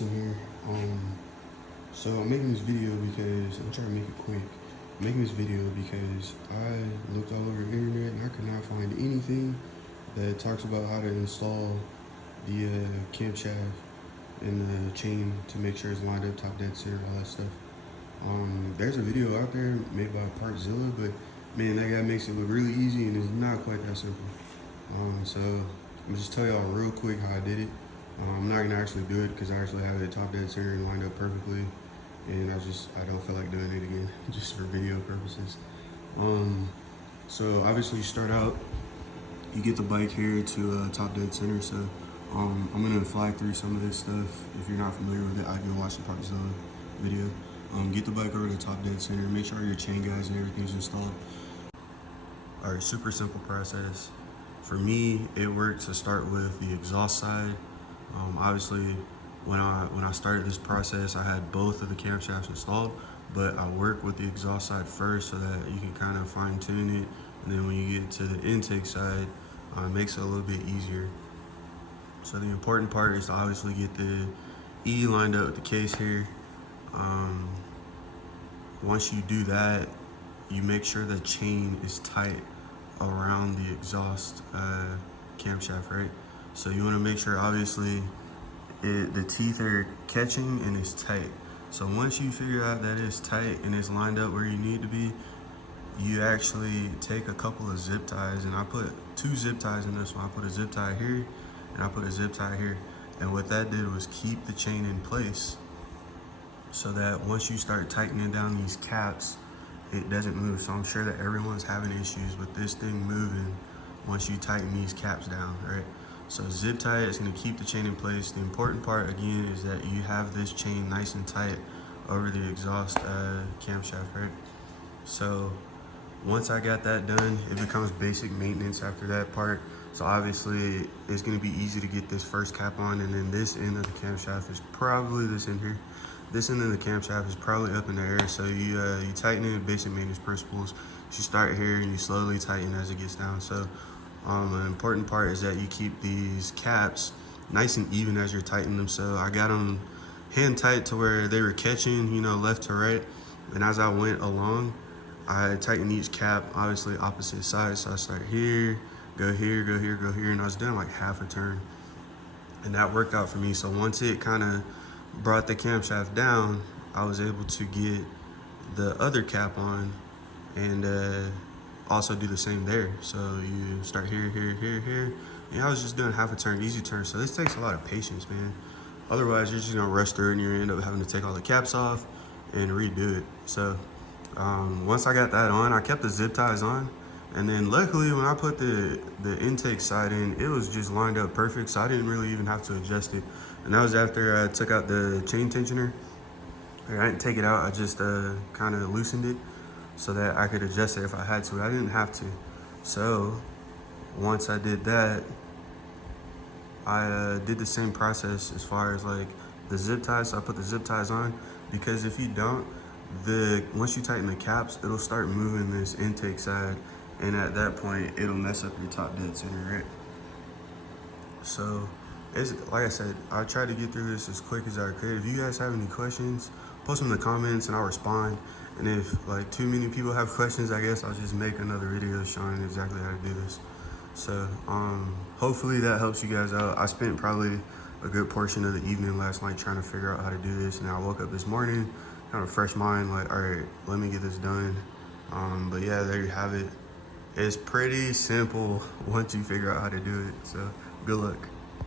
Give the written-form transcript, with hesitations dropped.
mess in here. So I'm making this video because I'm trying to make it quick. I'm making this video because I looked all over the internet and I could not find anything that talks about how to install the camshaft and the chain to make sure it's lined up top, dead center, all that stuff. There's a video out there made by Partzilla, but man, that guy makes it look really easy and it's not quite that simple. So I'm just tell y'all real quick how I did it. I'm not gonna actually do it because I actually have it top, dead center and lined up perfectly, and I don't feel like doing it again just for video purposes. So obviously you start out, you get the bike here to top, dead center. So I'm gonna fly through some of this stuff. If you're not familiar with it, I go watch the Partzilla video. Get the bike over to top, dead center. Make sure your chain guides and everything's installed. All right, super simple process. For me, it worked to start with the exhaust side. Obviously, when I started this process, I had both of the camshafts installed, but I work with the exhaust side first so that you can kind of fine tune it. And then when you get to the intake side, it makes it a little bit easier. So the important part is to obviously get the E lined up with the case here. Once you do that, you make sure the chain is tight around the exhaust camshaft, right? So you want to make sure obviously the teeth are catching and it's tight. So once you figure out that it's tight and it's lined up where you need to be, you actually take a couple of zip ties, and I put 2 zip ties in this one. I put a zip tie here and I put a zip tie here. And what that did was keep the chain in place so that once you start tightening down these caps, it doesn't move. So I'm sure that everyone's having issues with this thing moving once you tighten these caps down, right? So zip tie is gonna keep the chain in place. The important part again is that you have this chain nice and tight over the exhaust camshaft, right? So once I got that done, it becomes basic maintenance after that part. So obviously it's gonna be easy to get this first cap on, and then this end of the camshaft is probably this end here. This end of the camshaft is probably up in the air. So you tighten it, basic maintenance principles. You start here and you slowly tighten as it gets down. So an important part is that you keep these caps nice and even as you're tightening them. So I got them hand tight to where they were catching, you know, left to right. And as I went along, I tightened each cap, obviously opposite sides. So I start here, go here, go here, go here. And I was doing like half a turn. And that worked out for me. So once it kind of brought the camshaft down, I was able to get the other cap on and also do the same there. So you start here, here, here, here. And I was just doing half a turn, easy turn. So this takes a lot of patience, man. Otherwise, you're just gonna rush through and you end up having to take all the caps off and redo it. So once I got that on, I kept the zip ties on. And then luckily when I put the intake side in, it was just lined up perfect. So I didn't really even have to adjust it. And that was after I took out the chain tensioner. I didn't take it out, I just kind of loosened it so that I could adjust it if I had to. I didn't have to. So once I did that, I did the same process as far as like the zip ties. So I put the zip ties on, because if you don't, once you tighten the caps, it'll start moving this intake side, and at that point it'll mess up your top, dead center, right? So it's, like I said, I tried to get through this as quick as I could. If you guys have any questions, post them in the comments and I'll respond. And if like too many people have questions, I guess I'll just make another video showing exactly how to do this. So hopefully that helps you guys out. I spent probably a good portion of the evening last night trying to figure out how to do this, and I woke up this morning kind of fresh mind, like, all right, let me get this done. But yeah, there you have it. It's pretty simple once you figure out how to do it. So good luck.